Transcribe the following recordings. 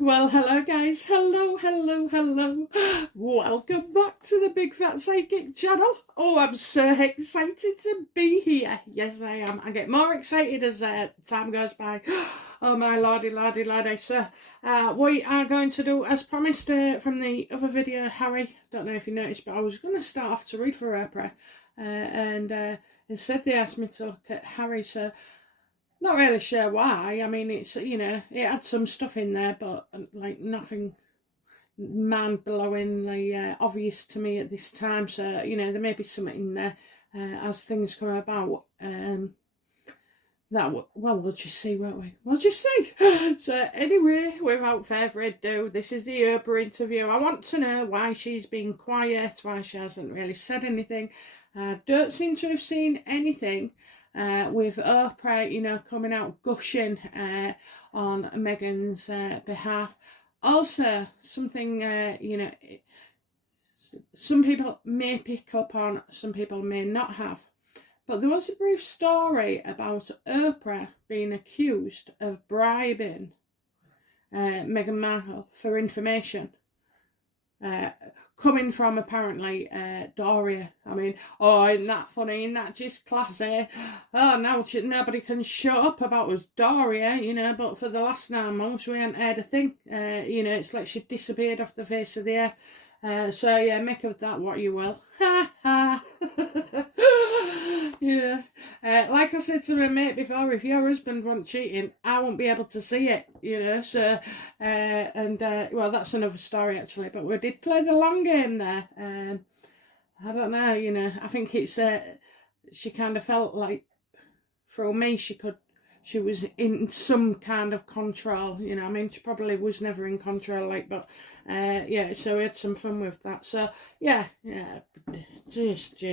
Well, hello guys, hello. Welcome back to the Big Fat Psychic channel. Oh, I'm so excited to be here. Yes, I am. I get more excited as time goes by. Oh my lordy. So, we are going to do, as promised from the other video, Harry. Don't know if you noticed, but I was going to start off to read for Oprah. And instead they asked me to look at Harry, so... Not really sure why. I mean, it's, you know, it had some stuff in there, but like nothing mind-blowingly obvious to me at this time. So, you know, there may be something in there as things come about. Well, we'll just see, won't we? We'll just see. So anyway, without further ado, this is the Oprah interview. I want to know why she's been quiet, why she hasn't really said anything. Don't seem to have seen anything with Oprah, you know, coming out gushing on Meghan's behalf. Also, something, you know, some people may pick up on, some people may not have. But there was a brief story about Oprah being accused of bribing Meghan Markle for information. Coming from apparently Doria. I mean, oh, isn't that funny? Isn't that just classy? Oh, now nobody can shut up about us Doria, you know, but for the last 9 months we hadn't heard a thing. You know, it's like she disappeared off the face of the earth. So yeah, make of that what you will. Ha ha. You know, like I said to my mate before, if your husband wasn't cheating, I won't be able to see it, you know. So, well, that's another story actually, but we did play the long game there. I don't know, you know, I think it's, she kind of felt like, for me, she was in some kind of control, you know. I mean, she probably was never in control, like, but yeah, so we had some fun with that. So yeah, just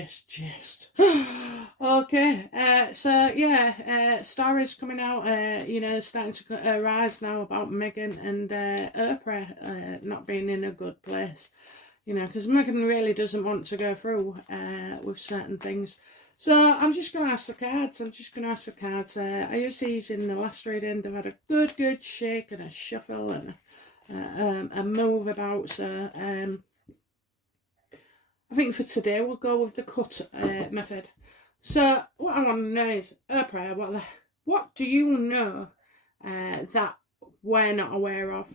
okay. So yeah, stories coming out, you know, starting to arise now about Meghan and Oprah not being in a good place, you know, because Meghan really doesn't want to go through with certain things. So I'm just going to ask the cards. I used these in the last reading. They've had a good shake and a shuffle and a move about. So I think for today we'll go with the cut method. So what I want to know is, Oprah, what do you know that we're not aware of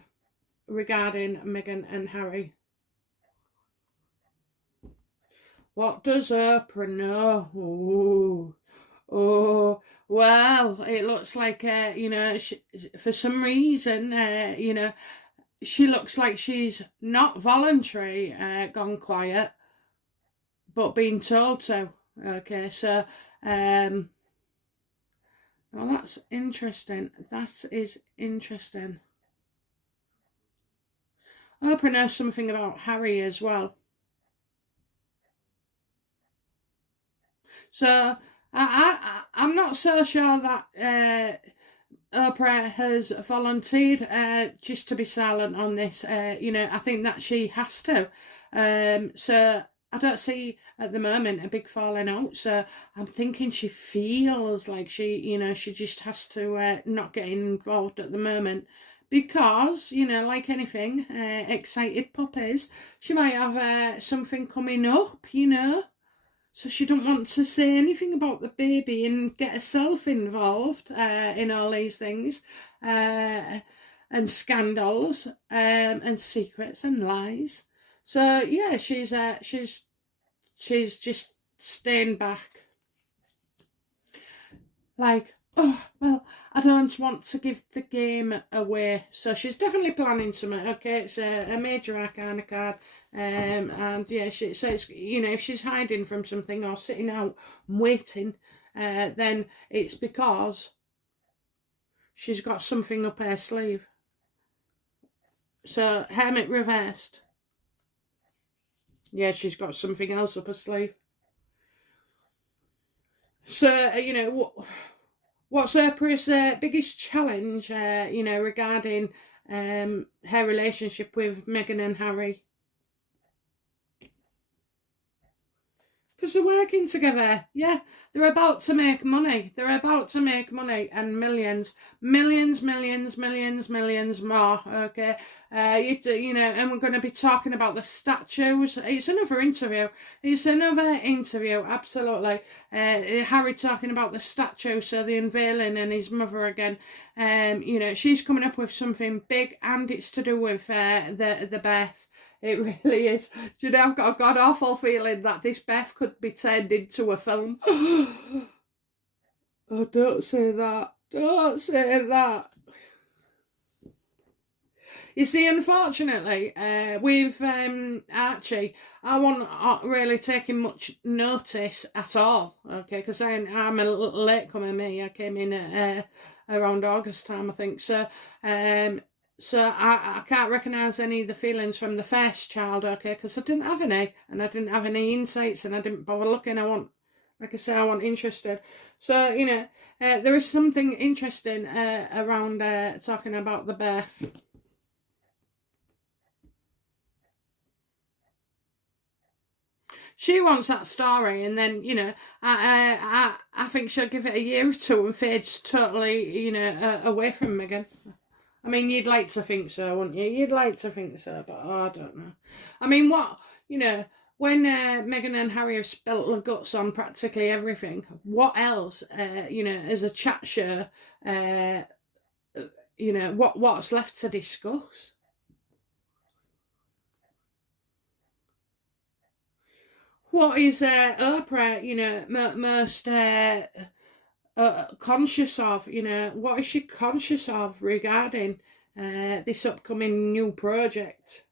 regarding Meghan and Harry? What does Oprah know? Oh, well, it looks like, you know, for some reason, you know, she looks like she's not voluntary, gone quiet, but being told to. Okay, so, well, that's interesting. That is interesting. Oprah knows something about Harry as well. So I'm not so sure that Oprah has volunteered just to be silent on this. You know, I think that she has to. So I don't see at the moment a big falling out. So I'm thinking she feels like she, you know, she just has to not get involved at the moment. Because, you know, like anything, excited puppies, she might have something coming up, you know. So she don't want to say anything about the baby and get herself involved in all these things and scandals and secrets and lies. So yeah, she's just staying back. Like, oh, well, I don't want to give the game away. So she's definitely planning something, okay? It's a major arcana card. And yeah, so it's, you know, if she's hiding from something or sitting out and waiting, then it's because she's got something up her sleeve. So, Hermit reversed. Yeah, she's got something else up her sleeve. So, you know, what's Oprah's biggest challenge, you know, regarding her relationship with Meghan and Harry? Because they're working together. Yeah, they're about to make money. They're about to make money, and millions, millions, millions, millions, millions more. Okay, you know, and we're going to be talking about the statues. It's another interview. It's another interview. Absolutely. Harry talking about the statue, so the unveiling and his mother again. You know, she's coming up with something big, and it's to do with the Beth. It really is. Do you know, I've got a god-awful feeling that this Beth could be turned into a film. Oh, don't say that. Don't say that. You see, unfortunately, with Archie, I wasn't really taking much notice at all, okay, because I'm a little late comer, me. I came in at around August time, I think, so I can't recognise any of the feelings from the first child, okay, because I didn't have any, and I didn't have any insights, and I didn't bother looking. Like I say, I wasn't interested. So, you know, there is something interesting around talking about the birth. She wants that story, and then, you know, I think she'll give it a year or two and fades totally, you know, away from Meghan. I mean, you'd like to think so, wouldn't you? You'd like to think so, but I don't know. I mean, what, you know, when Meghan and Harry have spilt their guts on practically everything, what else, you know, as a chat show, you know, what's left to discuss? What is Oprah, you know, most conscious of, you know, what is she conscious of regarding this upcoming new project?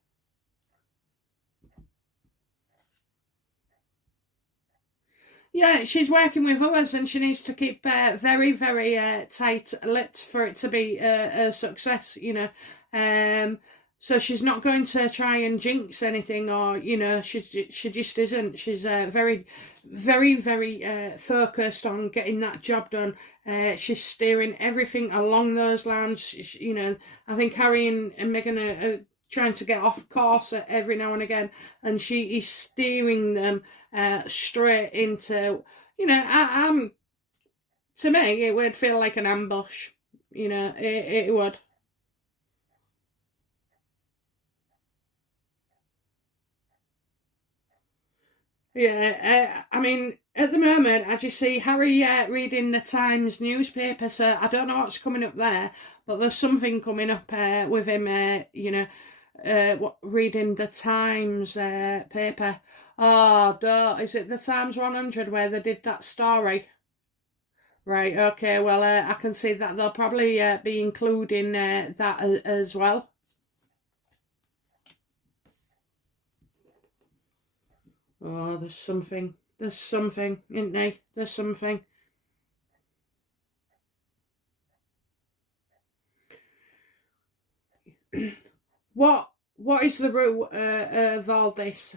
Yeah, she's working with others, and she needs to keep very, very tight-lipped for it to be a success, you know. So she's not going to try and jinx anything, or, you know, she just isn't. She's very, very, very focused on getting that job done. She's steering everything along those lines. You know, I think Harry and Meghan are trying to get off course every now and again, and she is steering them straight into, you know, I'm to me it would feel like an ambush. You know, it would. Yeah, I mean, at the moment, I just see Harry reading the Times newspaper, so I don't know what's coming up there, but there's something coming up with him, you know, reading the Times paper. Oh, is it the Times 100 where they did that story? Right, okay, well, I can see that they'll probably be including that as well. Oh, there's something, isn't there? There's something. What is the root of all this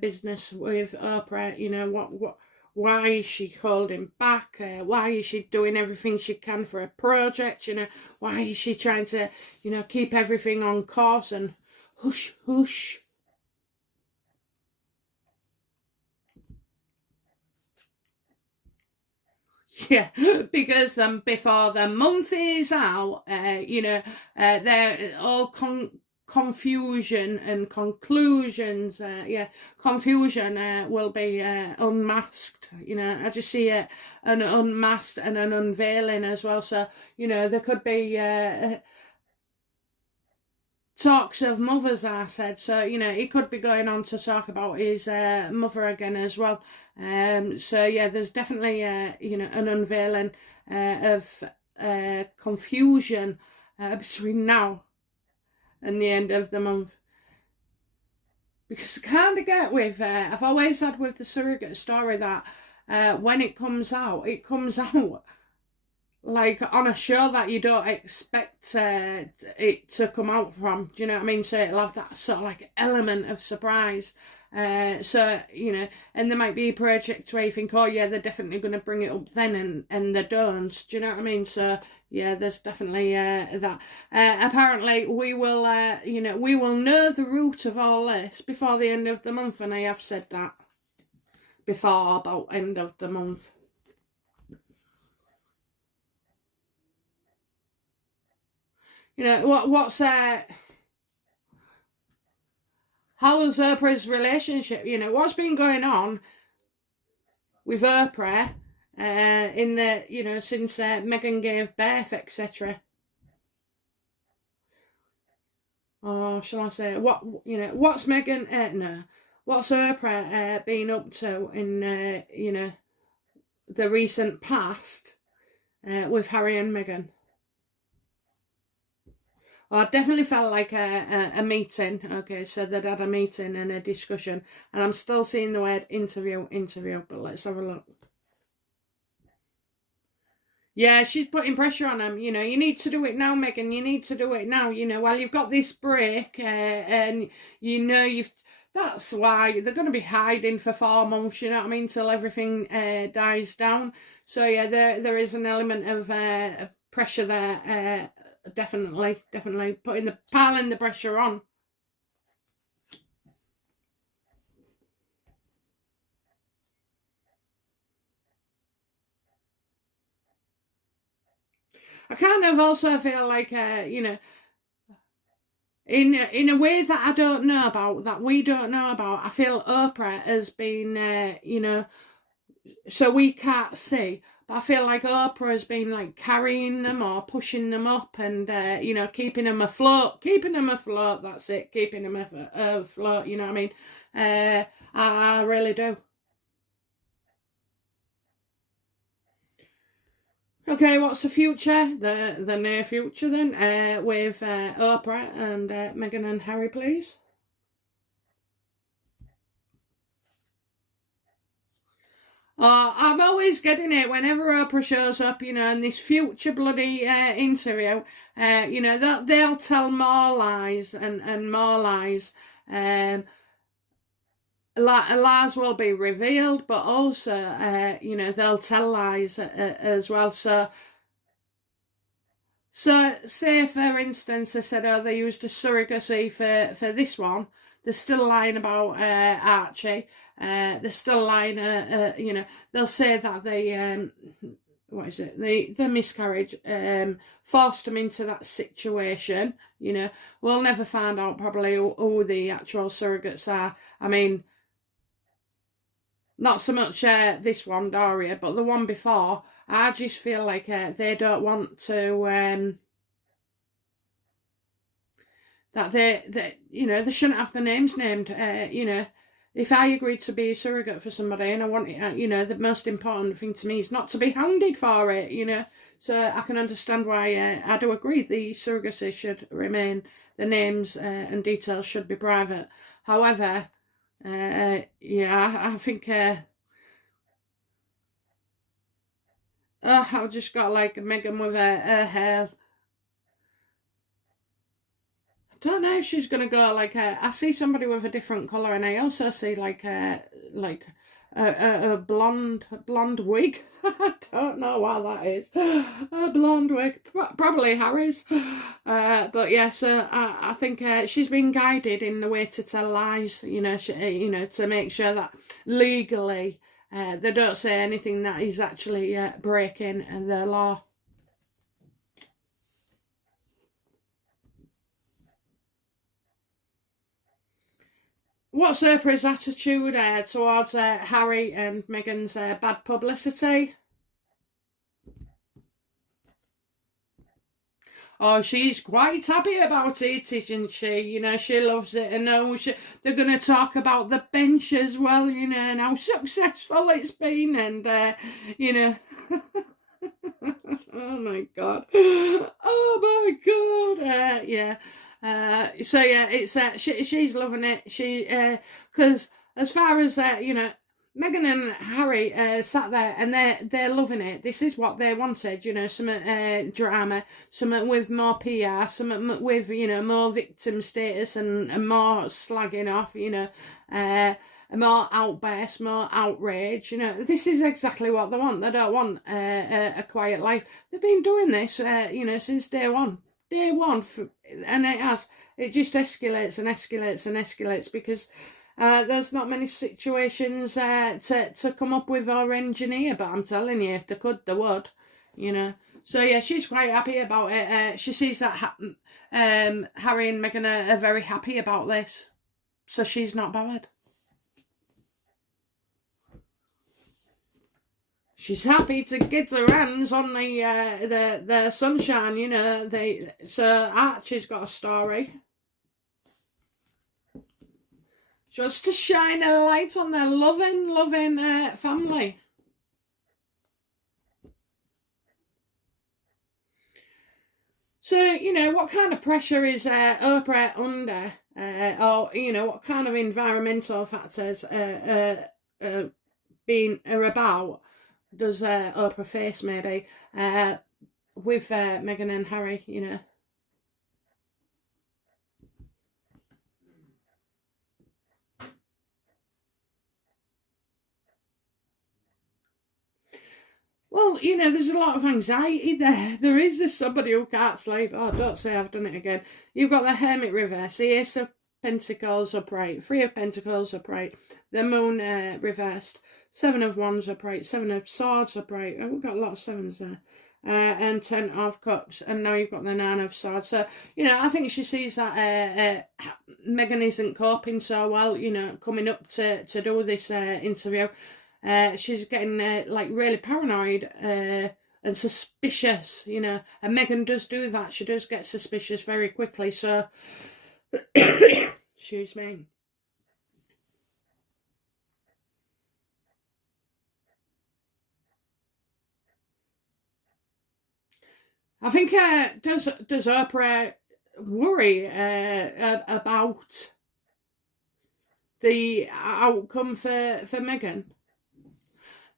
business with Oprah? You know, why is she holding back? Why is she doing everything she can for a project? You know, why is she trying to, you know, keep everything on course and hush, hush? Yeah, because then before the month is out, you know, they're all confusion and conclusions. Yeah, confusion will be unmasked. You know, I just see it an unmasked and an unveiling as well. So, you know, there could be talks of mothers are said, so, you know, he could be going on to talk about his mother again as well. So yeah, there's definitely you know, an unveiling of confusion between now and the end of the month, because I kind of get with I've always had with the surrogate story that when it comes out like on a show that you don't expect it to come out from. Do you know what I mean? So it'll have that sort of like element of surprise. So, you know, and there might be a project where you think, oh yeah, they're definitely going to bring it up then, and they don't. Do you know what I mean? So yeah, there's definitely that. Apparently, we will, you know, we will know the root of all this before the end of the month, and I have said that before, about end of the month. You know, what's how's Oprah's relationship? You know, what's been going on with Oprah in the, you know, since Meghan gave birth, etc. Or shall I say, what, you know, what's Meghan, no, what's Oprah been up to in, you know, the recent past with Harry and Meghan? Well, I definitely felt like a meeting. Okay, so they'd had a meeting and a discussion, and I'm still seeing the word interview, but let's have a look. Yeah, she's putting pressure on him. You know, you need to do it now, Meghan. You need to do it now. You know, while you've got this break, and you know you've. That's why they're going to be hiding for 4 months. You know what I mean? Till everything dies down. So yeah, there is an element of pressure there. Definitely piling the pressure on. I kind of also feel like, you know, in a way that I don't know about, that we don't know about, I feel Oprah has been, you know, so we can't see, but I feel like Oprah has been like carrying them or pushing them up and, you know, keeping them afloat, that's it, keeping them afloat, you know what I mean? I really do. Okay, what's the future? The near future then, with Oprah and Meghan and Harry, please. Oh, I'm always getting it whenever Oprah shows up, you know, in this future bloody interview. You know, they'll tell more lies and more lies. Lies will be revealed, but also, you know, they'll tell lies as well. So say for instance, they said, oh, they used a surrogacy for this one. They're still lying about Archie. They're still lying, you know, they'll say that they, what is it, the miscarriage forced them into that situation, you know. We'll never find out probably who the actual surrogates are. I mean, not so much this one, Doria, but the one before. I just feel like they don't want to, that they, you know, they shouldn't have the names named, you know. If I agreed to be a surrogate for somebody and I want it, you know, the most important thing to me is not to be hounded for it, you know. So I can understand why I do agree the surrogacy should remain, the names and details should be private. However, yeah, I think, I've just got like Meghan with her hair. I don't know if she's gonna go like I see somebody with a different colour, and I also see like a blonde wig. I don't know what that is. A blonde wig, probably Harry's. But yeah, so I think she's been guided in the way to tell lies. You know, you know, to make sure that legally they don't say anything that is actually breaking the law. What's Oprah's attitude towards Harry and Meghan's bad publicity? Oh, she's quite happy about it, isn't she? You know, she loves it. And they're going to talk about the bench as well, you know, and how successful it's been. And, you know... oh, my God. Oh, my God. Yeah. So yeah, it's she's loving it. She because as far as you know, Meghan and Harry sat there and they're loving it. This is what they wanted, you know, some drama, some with more PR, some with, you know, more victim status and more slagging off, you know, more outburst, more outrage. You know, this is exactly what they want. They don't want a quiet life. They've been doing this, you know, since day one. Day one, and it just escalates and escalates and escalates because there's not many situations to come up with or engineer, but I'm telling you, if they could, they would, you know. So yeah, she's quite happy about it. She sees that Harry and Meghan are very happy about this, so she's not bothered. She's happy to get her hands on the sunshine, you know. So Archie's got a story. Just to shine a light on their loving family. So, you know, what kind of pressure is Oprah under? Or, you know, what kind of environmental factors are about? Does Oprah face maybe with Meghan and Harry, you know? Well, you know, there's a lot of anxiety there. There is this somebody who can't sleep. Oh, don't say I've done it again. You've got the Hermit reverse, the Ace of Pentacles upright, Three of Pentacles upright, the Moon reversed, Seven of Wands upright, Seven of Swords upright. Oh, we've got a lot of sevens there. And 10 of Cups, and now you've got the 9 of Swords. So, you know, I think she sees that Meghan isn't coping so well, you know, coming up to do this interview. She's getting like really paranoid and suspicious, you know, and Meghan does do that. She does get suspicious very quickly, so excuse me. I think does Oprah worry about the outcome for Meghan?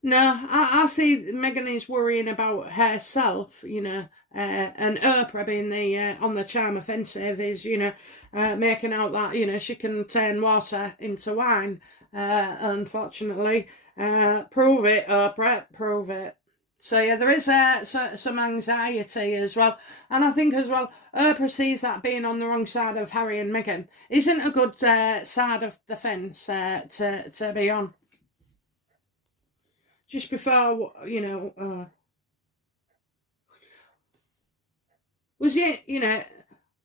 No, I see Meghan is worrying about herself, you know, and Oprah being the on the charm offensive is, you know, making out that, you know, she can turn water into wine. Unfortunately, prove it, Oprah, prove it. So yeah, there is some anxiety as well, and I think as well Oprah sees that being on the wrong side of Harry and Meghan isn't a good side of the fence to be on. Just before, you know, was it, you know,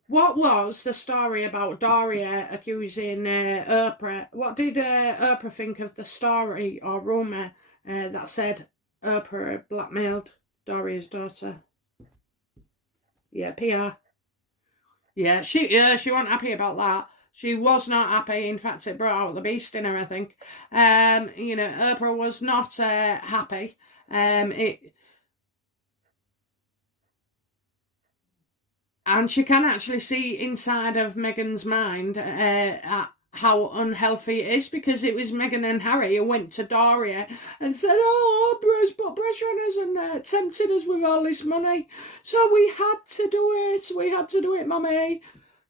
what was the story about Doria accusing Oprah? What did Oprah think of the story or rumour that said Oprah blackmailed Doria's daughter? Yeah, PR. Yeah, she wasn't happy about that. She was not happy. In fact, it brought out the beast in her, I think. You know, Oprah was not happy. And she can actually see inside of Meghan's mind how unhealthy it is, because it was Meghan and Harry who went to Doria and said, oh, Oprah's put pressure on us and tempted us with all this money. So we had to do it. We had to do it, mummy.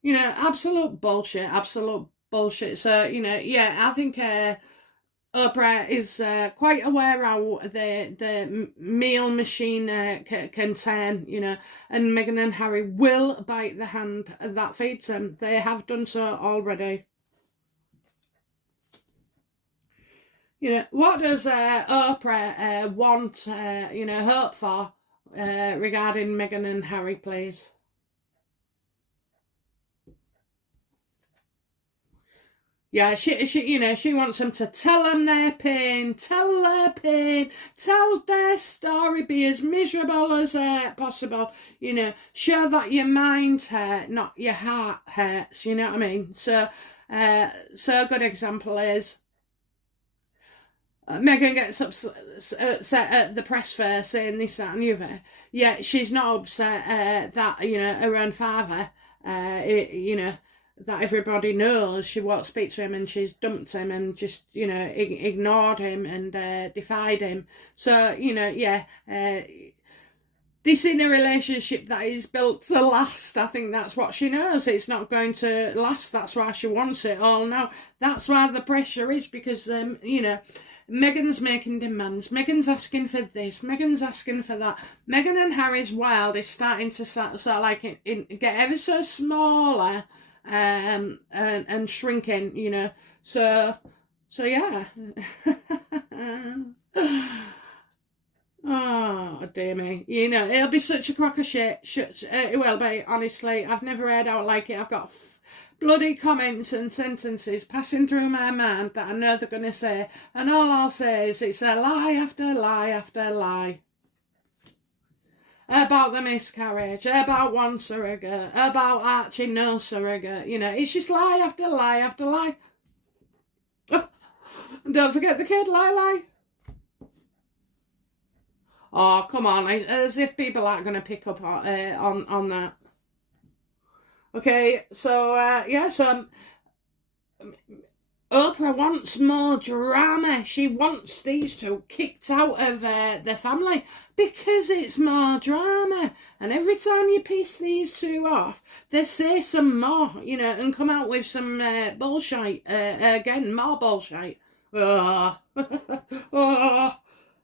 You know, absolute bullshit, absolute bullshit. So, you know, yeah, I think Oprah is quite aware how the meal machine can turn, you know, and Meghan and Harry will bite the hand that feeds them. They have done so already. You know, what does Oprah want, you know, hope for regarding Meghan and Harry, please? Yeah, she, you know, she wants them to tell them their pain, tell their story, be as miserable as possible, you know, show that your mind hurts, not your heart hurts, you know what I mean? So, so a good example is, Meghan gets upset at the press fair saying this, that and the other. Yeah, she's not upset that, you know, her own father, you know, that everybody knows she won't speak to him and she's dumped him and just, you know, ignored him and defied him. So, you know, yeah, this in a relationship that is built to last. I think that's what she knows. It's not going to last. That's why she wants it all now. That's why the pressure is, because, you know, Meghan's making demands. Meghan's asking for this. Meghan's asking for that. Meghan and Harry's world is starting to sort of like get ever so smaller and shrinking, you know. So yeah. Oh, dear me. You know, it'll be such a crock of shit. It will be, honestly. I've never heard out like it. I've got bloody comments and sentences passing through my mind that I know they're going to say. And all I'll say is it's a lie after lie after lie. About the miscarriage, about one surrogate, about Archie no surrogate. You know, it's just lie after lie after lie. Oh, and don't forget the kid, lie. Oh, come on, as if people aren't going to pick up on that. Okay, so, yeah, so Oprah wants more drama. She wants these two kicked out of the family because it's more drama. And every time you piss these two off, they say some more, you know, and come out with some bullshit. Again, more bullshit. Oh. Oh.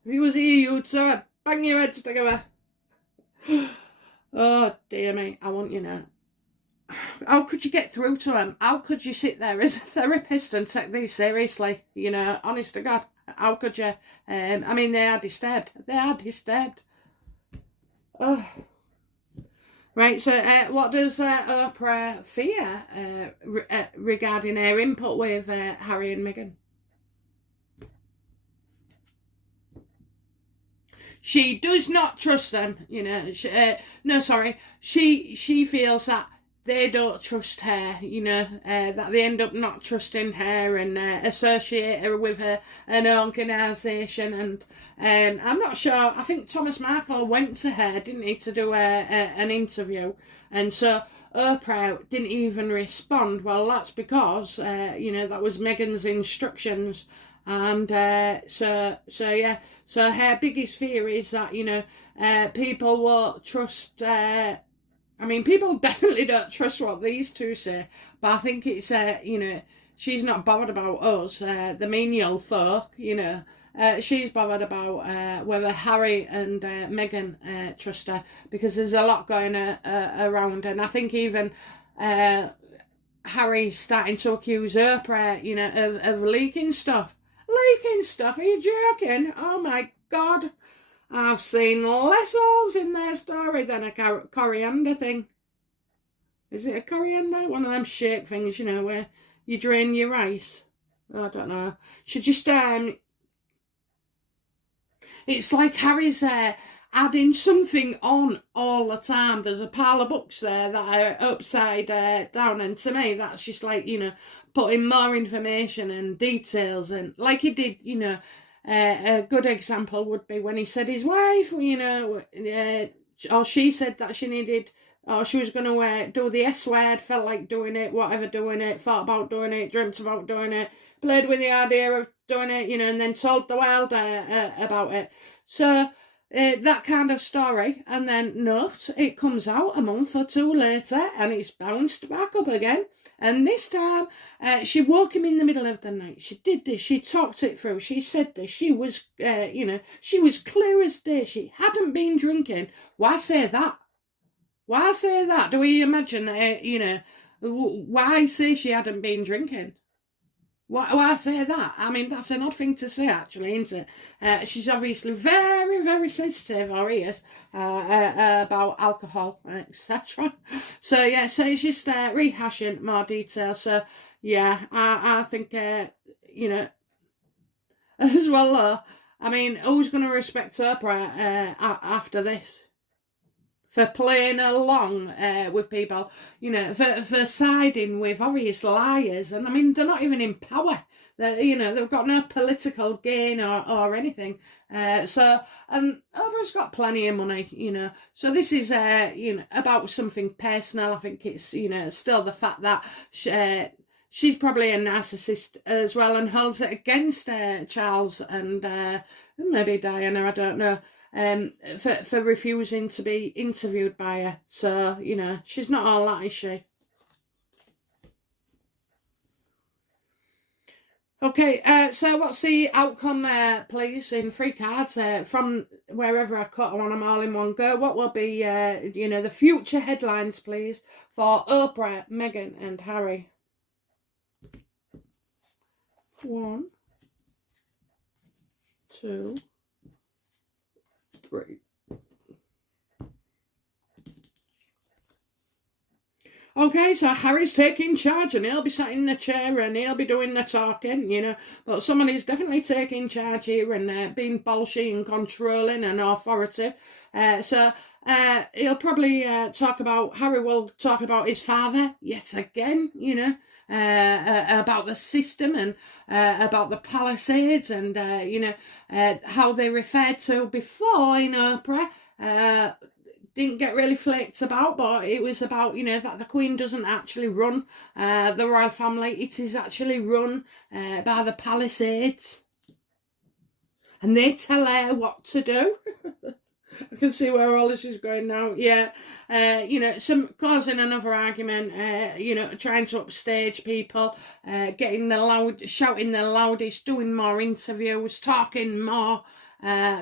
If he was here, you'd say, bang your heads together. Oh, dear me. I want you know. How could you get through to him? How could you sit there as a therapist and take these seriously? You know, honest to God, how could you? I mean, they are disturbed. They are disturbed. Oh. Right, so what does Oprah fear regarding her input with Harry and Meghan? She does not trust them, you know. She feels that they don't trust her, you know, that they end up not trusting her and associate her with an organisation. And I'm not sure, I think Thomas Markle went to her, didn't he, to do an interview. And so Oprah didn't even respond. Well, that's because, you know, that was Meghan's instructions. And so yeah, so her biggest fear is that, you know, people won't trust... I mean, people definitely don't trust what these two say, but I think it's, you know, she's not bothered about us, the menial folk, you know. She's bothered about whether Harry and Meghan trust her, because there's a lot going around, and I think even Harry's starting to accuse Oprah, you know, of leaking stuff. Leaking stuff? Are you joking? Oh my God. I've seen less holes in their story than a coriander thing. Is it a coriander? One of them shake things, you know, where you drain your rice. I don't know. Should just, it's like Harry's adding something on all the time. There's a pile of books there that are upside down, and to me, that's just like, you know, putting more information and details, and like he did, you know. A good example would be when he said his wife, you know, or she said that she needed, or she was going to do the S word, felt like doing it, whatever doing it, thought about doing it, dreamt about doing it, played with the idea of doing it, you know, and then told the world about it. So that kind of story, and then not, it comes out a month or two later and it's bounced back up again. And this time, she woke him in the middle of the night. She did this. She talked it through. She said this. She was, you know, she was clear as day. She hadn't been drinking. Why say that? Why say that? Do we imagine, you know, why say she hadn't been drinking? Why say that? I mean, that's an odd thing to say, actually, isn't it? She's obviously very, very sensitive, or is, about alcohol, etc. So, yeah, so it's just rehashing more detail. So, yeah, I think, you know, as well, I mean, who's going to respect Oprah after this? for playing along with people, you know, for siding with obvious liars. And I mean, they're not even in power. You know, they've got no political gain or anything. So, and Oprah's got plenty of money, you know. So this is, you know, about something personal. I think it's, you know, still the fact that she's probably a narcissist as well and holds it against Charles and maybe Diana, I don't know, for refusing to be interviewed by her. So, you know, she's not all that, is she? Okay, so what's the outcome, please, in 3 cards from wherever I cut? I want them all in one go. What will be, you know, the future headlines, please, for Oprah, Meghan and Harry? 1, 2, 3. Okay, so Harry's taking charge and he'll be sat in the chair and he'll be doing the talking, you know. But somebody's definitely taking charge here and being bolshy and controlling and authoritative. So he'll probably Harry will talk about his father yet again, you know. About the system and about the Palisades and, you know, how they referred to before in Oprah. Didn't get really flaked about, but it was about, you know, that the Queen doesn't actually run the royal family. It is actually run by the Palisades. And they tell her what to do. I can see where all this is going now. Yeah, you know, causing another argument, you know, trying to upstage people, shouting the loudest, doing more interviews, talking more,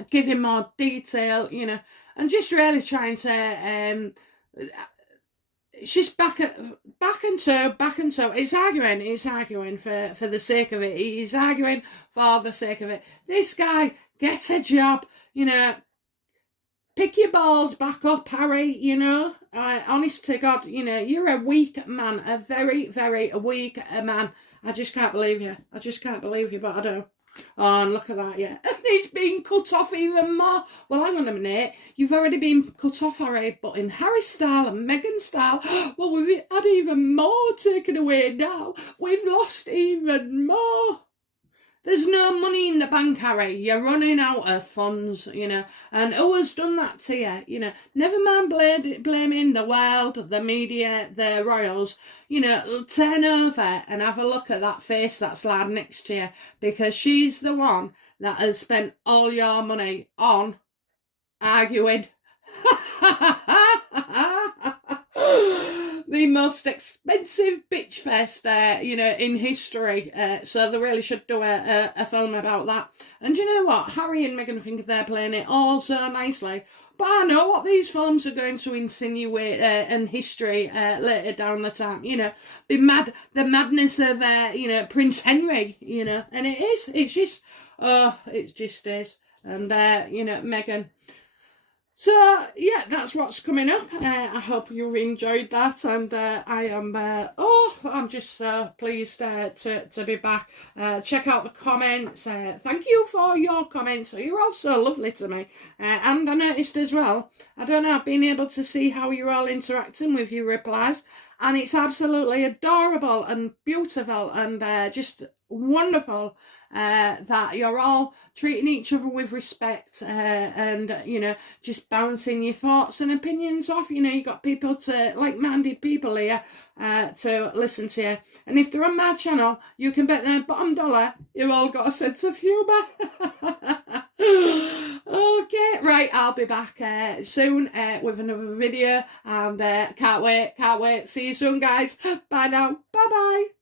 giving more detail, you know, and just really trying to, she's back and toe. It's arguing for the sake of it. He's arguing for the sake of it. This guy gets a job, you know. Pick your balls back up, Harry, you know. Honest to God, you know, you're a weak man, a very, very weak man. I just can't believe you. I just can't believe you, but I do. Oh, and look at that, yeah. And he's being cut off even more. Well, hang on a minute. You've already been cut off, Harry, but in Harry's style and Meghan's style, well, we've had even more taken away now. We've lost even more. There's no money in the bank, Harry. You're running out of funds, you know. And who has done that to you? You know, never mind blaming the world, the media, the royals. You know, turn over and have a look at that face that's lying next to you, because she's the one that has spent all your money on arguing. The most expensive bitch fest, you know, in history. So they really should do a film about that. And you know what? Harry and Meghan think they're playing it all so nicely. But I know what these films are going to insinuate in history later down the time. You know, the madness of, you know, Prince Henry, you know. And it is. It's just, it just is. And, you know, Meghan. So, yeah, that's what's coming up. I hope you've enjoyed that, and I am, I'm just pleased to be back. Check out the comments. Thank you for your comments. You're all so lovely to me. And I noticed as well, I don't know, I've been able to see how you're all interacting with your replies, and it's absolutely adorable and beautiful and just wonderful that you're all treating each other with respect and, you know, just bouncing your thoughts and opinions off. You know, you got people like-minded people here to listen to you. And if they're on my channel, you can bet their bottom dollar you've all got a sense of humour. Okay, right, I'll be back soon with another video, and can't wait. See you soon, guys. Bye now. Bye-bye.